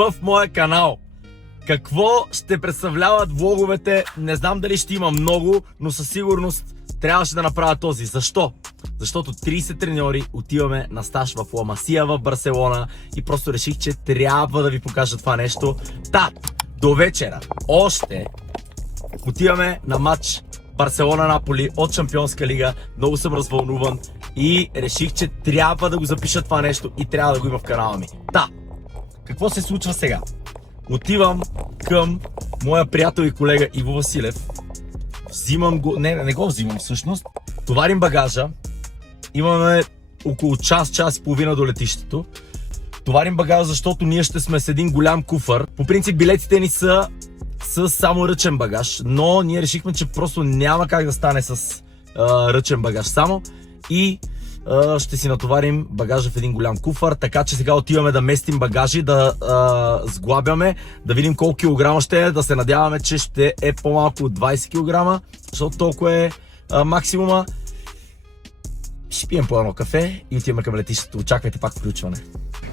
в моя канал. Какво ще представляват влоговете? Не знам дали ще има много, но със сигурност трябваше да направя този. Защо? Защото 30 треньори отиваме на стаж в Ла Масия в Барселона и просто реших, че трябва да ви покажа това нещо. До вечера още отиваме на матч Барселона-Наполи от Шампионска лига. Много съм развълнуван и реших, че трябва да го запиша това нещо и трябва да го има в канала ми. Какво се случва сега? Отивам към моя приятел и колега Иво Василев. Взимам го, не го взимам всъщност. Товарим багажа. Имаме около час и половина до летището. Товарим багажа, защото ние ще сме с един голям куфър. По принцип билетите ни са с само ръчен багаж, но ние решихме, че просто няма как да стане с ръчен багаж само и ще си натоварим багажа в един голям куфър, така че сега отиваме да местим багажи, да сглабяме, да видим колко килограма ще е, да се надяваме, че ще е по-малко от 20 кг, защото толкова е максимума. Ще пием по едно кафе и отиваме към летището. Очаквайте пак включване.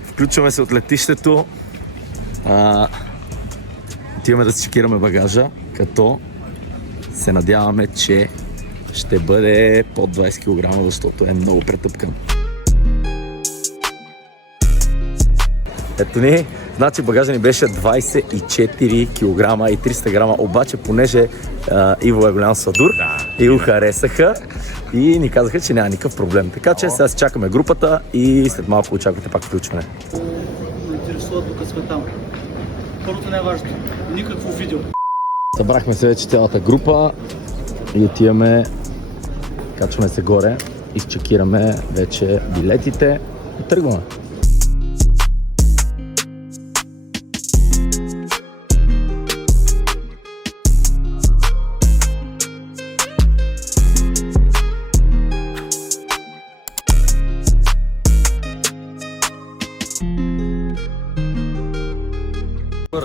Включваме се от летището. Отиваме да си чекираме багажа, като се надяваме, че ще бъде под 20 кг, защото е много претъпкан. Ето ни, значи багажа ни беше 24 кг и 300 грама, обаче понеже Иво е голям сладур и го харесаха и ни казаха, че няма никакъв проблем. Така че сега си чакаме групата и след малко очаквате пак включване. Интересува тук сме там. Първото не е важно. Никакво видео. Събрахме се вече цялата група и отиваме, качваме се горе, изчекираме вече билетите и тръгваме.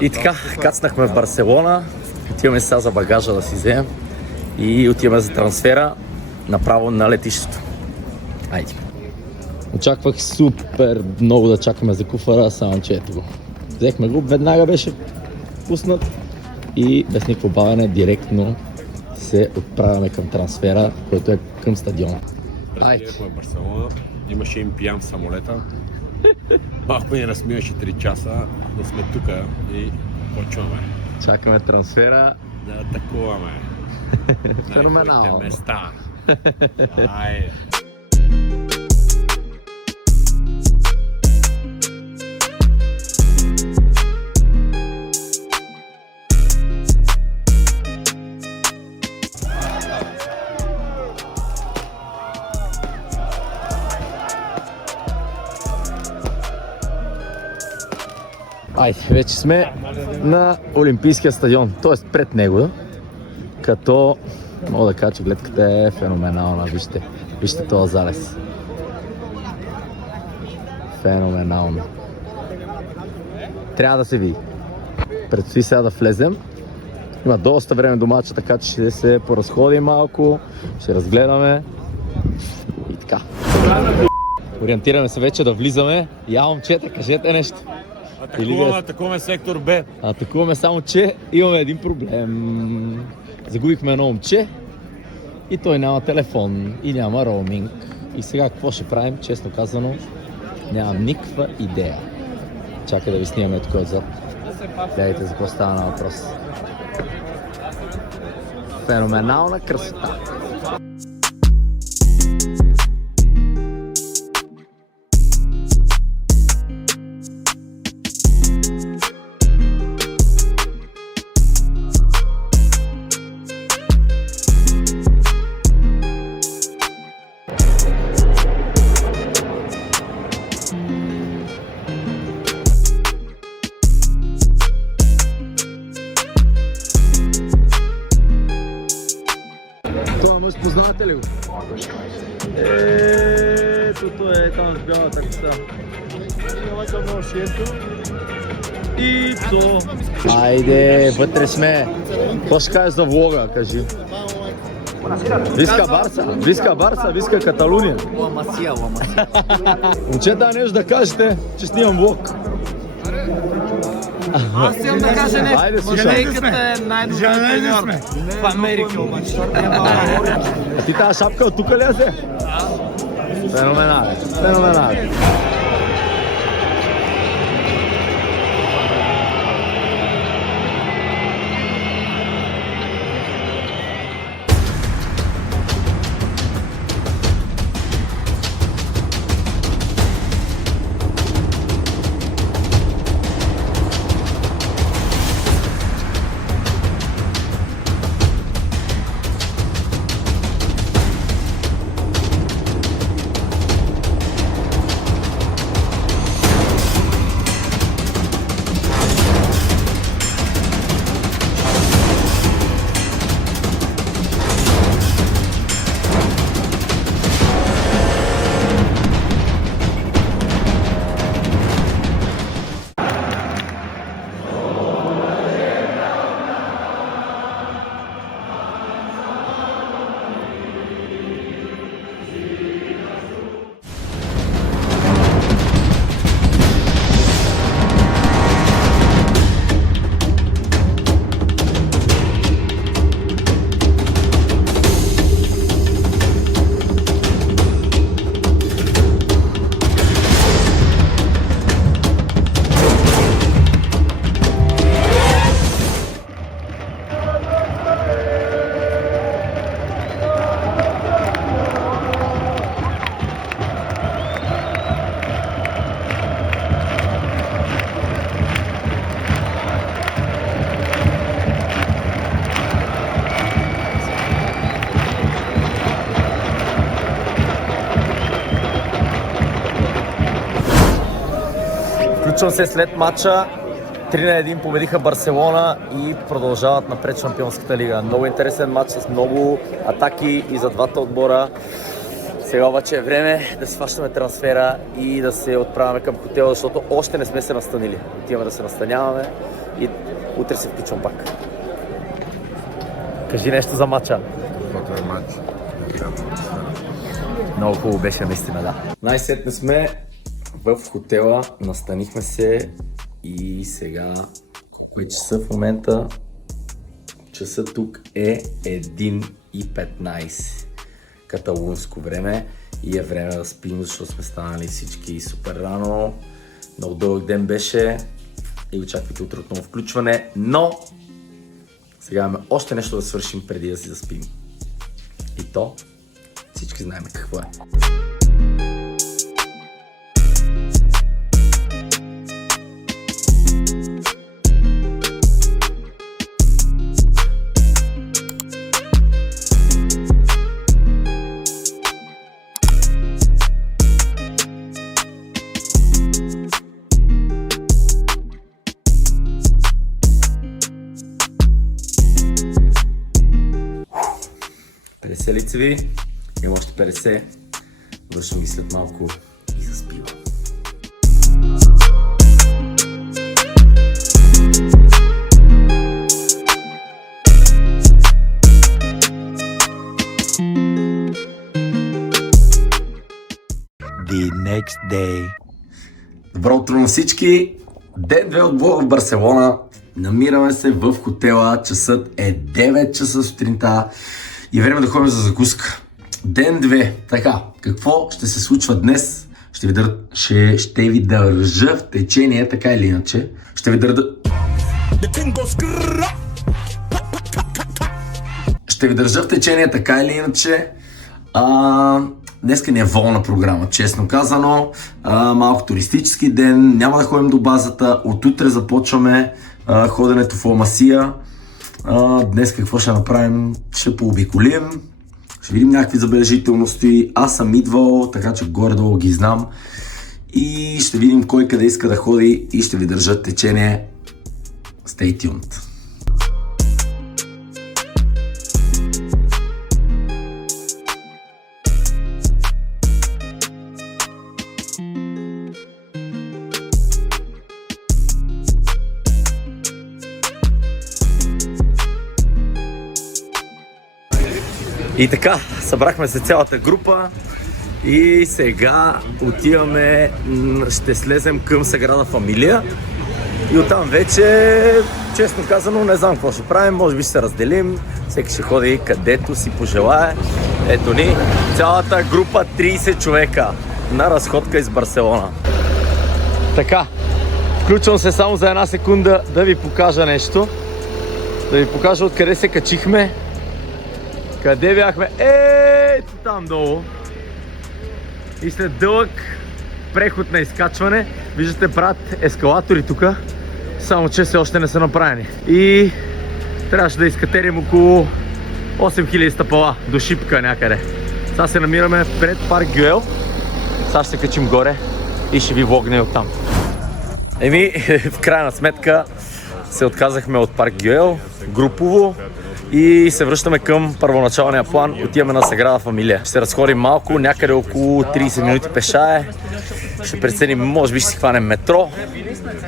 И така, кацнахме в Барселона, отиваме сега за багажа да си вземем и отиваме за трансфера направо на летището. Айде. Очаквах супер много да чакаме за куфара, само че ето го. Взехме го, веднага беше пуснат и без никакво бавене директно се отправяме към трансфера, който е към стадиона. Пристигнахме в Барселона, имаше им пиян в самолета. Малко ни размиваше 3 часа, но сме тук и почваме. Чакаме трансфера. Да атакуваме. Феноменално. На места. Айде. Айде, вече сме на Олимпийския стадион, т.е. пред него, като мога да кажа, че гледката е феноменална, вижте този залез. Феноменално. Трябва да се види. Предстои сега да влезем. Има доста време до мача, така че ще се поразходим малко, ще разгледаме и така. Ориентираме се вече да влизаме. Я, момчета, кажете нещо. Атакуваме сектор Б. Атакуваме, само че имаме един проблем. Загубихме едно момче и той няма телефон и няма роуминг. И сега какво ще правим? Честно казано, нямам никаква идея. Чакай да ви снимаме тук отзад. Гледайте за какво става на въпрос. Феноменална красота. Това мъж, познавате ли го? Ето е там с бялата коса. Ицо! Айде, вътре сме! Какво ще кажеш за влога, кажи? Виска Барса, виска Барса, виска Каталуния. Ла Масия. Момчета, нещо да кажете, че снимам влог. Аз искам да кажа Айде, нещо. слушай. Лейката е най-добрият треньор в Америка обаче. Не в България. А ти тази шапка от тук ли е? Феноменален, феноменален. Включвам се след матча. 3-1 победиха Барселона и продължават напред Шампионската лига. Много интересен матч с много атаки и за двата отбора. Сега обаче е време да сващаме трансфера и да се отправяме към хотела, защото още не сме се настанили. Отиваме да се настаняваме и утре се включвам пак. Кажи нещо за матча. Каквото е матч. Много хубаво беше наистина, да. Най-сетне сме в хотела, настанихме се и сега, кое часа в момента? Часа тук е 1:15 каталунско време и е време да спим, защото сме станали всички супер рано. Много дълъг ден беше и очаквайте утре отново включване, но сега имаме още нещо да свършим преди да си заспим. И то всички знаем какво е. Лицеви, има още 50, вършам ги след малко и заспивам. The next day. Добро утро на всички! Ден 2 от влога в Барселона. Намираме се в хотела, часът е 9 часа сутринта. И е време да ходим за закуска. Ден 2. Така, какво ще се случва днес? Ще ви държа в течение, така или иначе. Ще ви държа в течение, така или иначе. Днеска ни е волна програма, честно казано. Малко туристически ден, няма да ходим до базата. От утре започваме ходенето в Ла-Масия. Днес какво ще направим? Ще пообиколим, ще видим някакви забележителности. Аз съм идвал, така че горе-долу ги знам. И ще видим кой къде иска да ходи и ще ви държат течение. Stay tuned! И така, събрахме се цялата група и сега отиваме, ще слезем към Саграда Фамилия И оттам вече, честно казано, не знам какво ще правим, може би ще се разделим, всеки ще ходи където си пожелае. Ето ни, цялата група 30 човека на разходка из Барселона. Така, включвам се само за една секунда да ви покажа нещо. Да ви покажа откъде се качихме. Къде бяхме? Ето там долу. И след дълъг преход на изкачване, виждате, брат, ескалатори тук, само че все още не са направени. И трябваше да изкатерим около 8000 стъпала до Шипка някъде. Сега се намираме пред парк Гюел. Сега ще се качим горе и ще ви влогне оттам. Еми, в крайна сметка се отказахме от парк Гюел, групово, и се връщаме към първоначалния план. Отиваме на Саграда Фамилия. Ще се разходим малко, някъде около 30 минути пешае. Ще преценим, може би ще си хванем метро.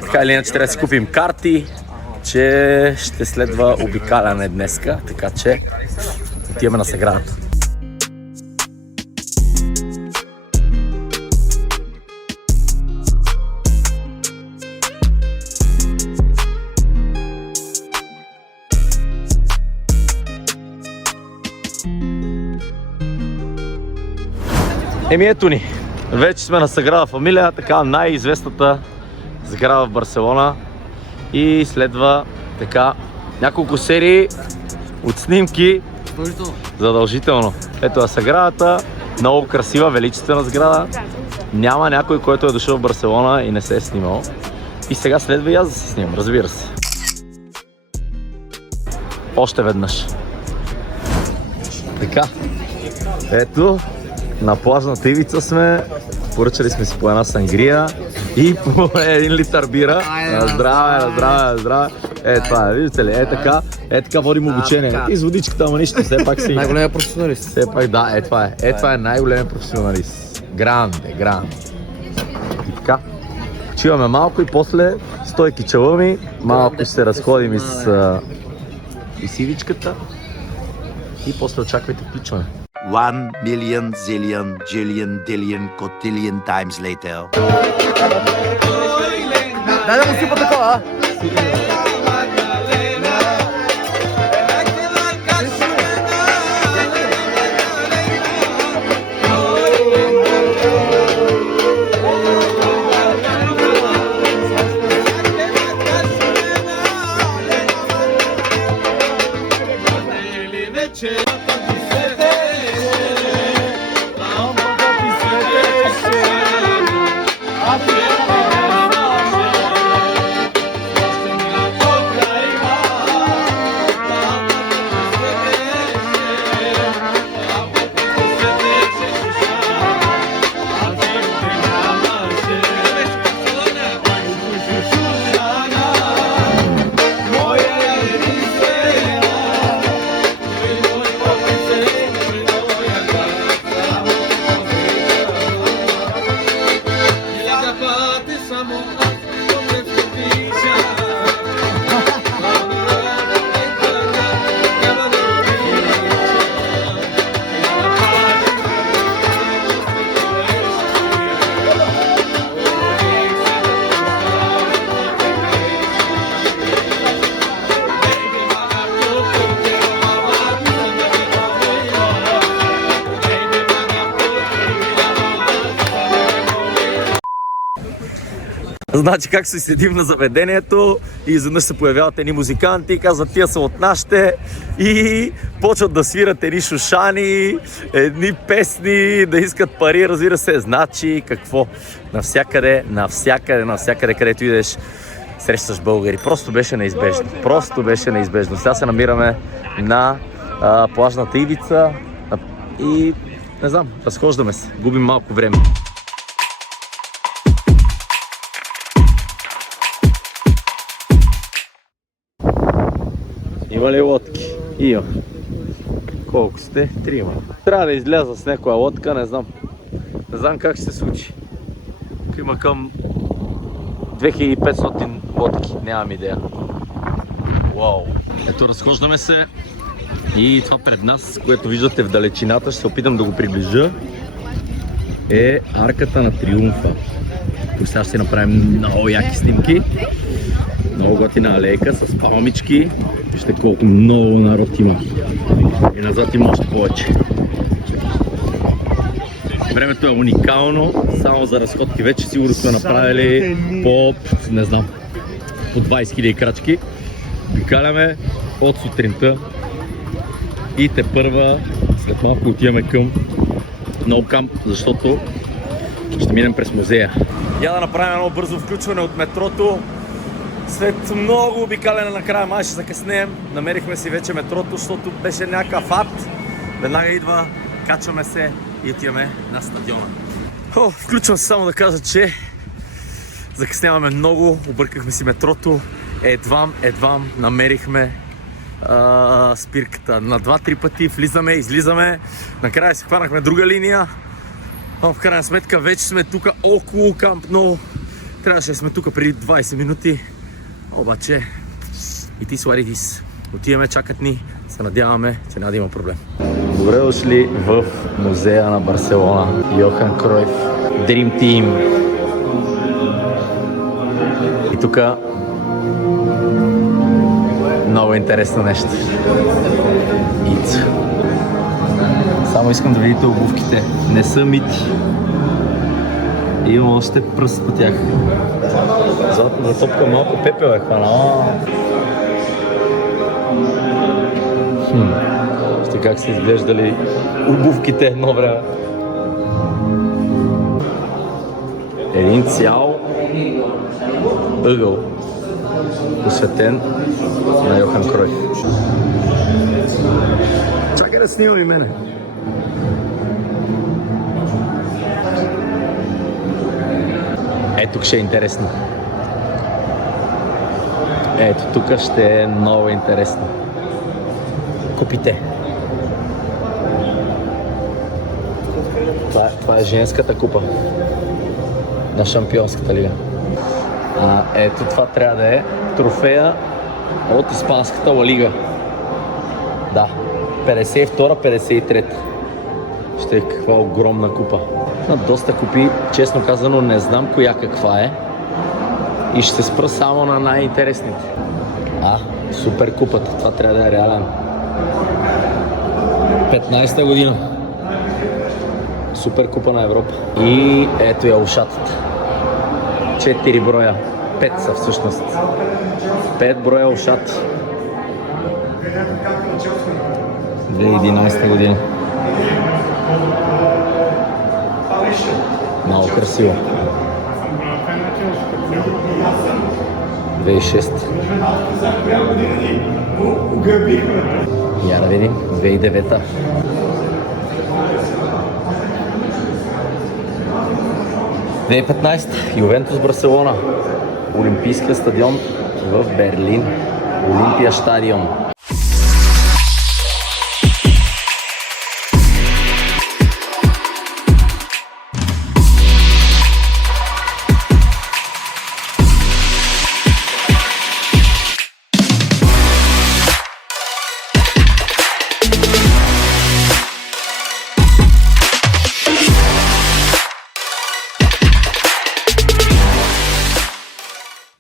Така или иначе трябва да си купим карти, че ще следва обикаляне днеска, така че отиваме на Саградата. Еми ето ни, вече сме на Саграда Фамилия, така най-известната сграда в Барселона, и следва така няколко серии от снимки. Задължително. Ето е Саградата, много красива, величествена сграда. Няма някой, който е дошъл в Барселона и не се е снимал. И сега следва и аз да се снимам, разбира се. Още веднъж. Така, ето, на плажната ивица сме, поръчали сме си по една сангрия и по 1 литър бира. Здраве, здраве, здраве. Това е, виждате ли, така водим обучение. И с водичката, ама нищо, все пак си... Най-големия професионалист. Все пак, да, това е най-големия професионалист. Гранде. И така, почиваме малко и после стойки чалъми, малко ще се разходим и с ивичката и после очаквайте включване. 1 million, zillion, jillion, dillion, cotillion times later. Дай да му сипа такова, Значи как се седим на заведението и изведнъж се появяват едни музиканти и казват, тия са от нашите, и почват да свират едни шушани, едни песни, да искат пари, разбира се. Значи какво? Навсякъде, където идеш, срещаш българи. Просто беше неизбежно. Сега се намираме на плажната ивица и не знам, разхождаме се, губим малко време. Има ли лодки? Има. Колко сте? 3. Трябва да изляза с някоя лодка, не знам. Не знам как ще се случи. Има към 2500 лодки, нямам идея. Вау! Ето, разхождаме се и това пред нас, което виждате в далечината, ще се опитам да го приближа, е арката на Триумфа. Тук сега ще направим много яки снимки. Много готина алейка с палмички. Вижте колко много народ има. И назад има още повече. Времето е уникално, само за разходки. Вече сигурно сме направили по 20 000 крачки. Обикаляме от сутринта и тепърва след малко отиваме към No Camp, защото ще минем през музея. Я да направим едно бързо включване от метрото. След много обикаляне накрая май ще закъснеем. Намерихме си вече метрото, защото беше някакъв ад. Веднага идва, качваме се и отиваме на стадиона. Включвам се само да кажа, че закъсняваме много, объркахме си метрото. Едвам намерихме спирката. На 2-3 пъти влизаме, излизаме. Накрая си хванахме друга линия. В крайна сметка вече сме тук около Camp Nou. Трябваше да сме тук преди 20 минути. Обаче, it is what it is. Отиваме, чакат ни. Се надяваме, че няма да има проблем. Добре дошли в музея на Барселона. Йохан Кройф. Dream Team. И тук много интересно нещо. Ицо. Само искам да видите обувките. Не са мити. Има още пръст по тях. За топка малко пепел е хванала. Вижте как са изглеждали обувките едно време. Един цял ъгъл, посветен на Йохан Кройф. Чакай да снимам и мене. Тук ще е интересно. Ето тук ще е много интересно. Купите. Това е женската купа на Шампионската лига. Ето това трябва да е трофея от Испанската Ла Лига. Да, 52-53. Ще е каква огромна купа. Доста купи, честно казано не знам коя каква е. И ще се спра само на най-интересните. Супер купата, това трябва да е реален. 15-та година. Супер купа на Европа. И ето я ушатата. 4 броя. 5 са всъщност. 5 броя ушати. 2011 година. Много красиво. 2006. Я да видим. 2009. Ювентус Барселона. Олимпийския стадион в Берлин. Олимпия стадион.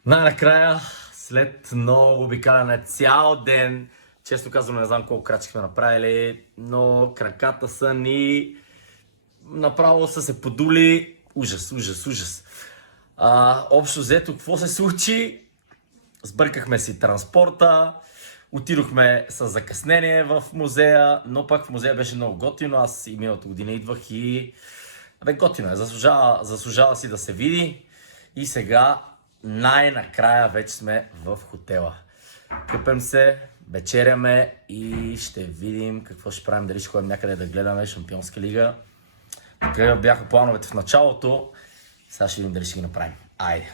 Най-накрая, след много обикаляне цял ден, често казвам, не знам колко крачки сме направили, но краката са ни направо са се подули. Ужас. Общо взето, какво се случи? Сбъркахме си транспорта, отидохме с закъснение в музея, но пък в музея беше много готино. Аз и миналата година идвах и готино е, заслужава си да се види. И сега най-накрая вече сме в хотела. Къпем се, вечеряме и ще видим какво ще правим. Дали ще ходим някъде да гледаме Шампионска лига. Тук бяха плановете в началото. Сега ще видим дали ще ги направим. Айде!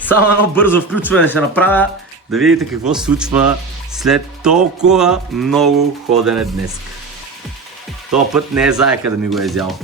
Само едно бързо включване ще направя, да видите какво се случва след толкова много ходене днес. Този път не е заека да ми го е взял.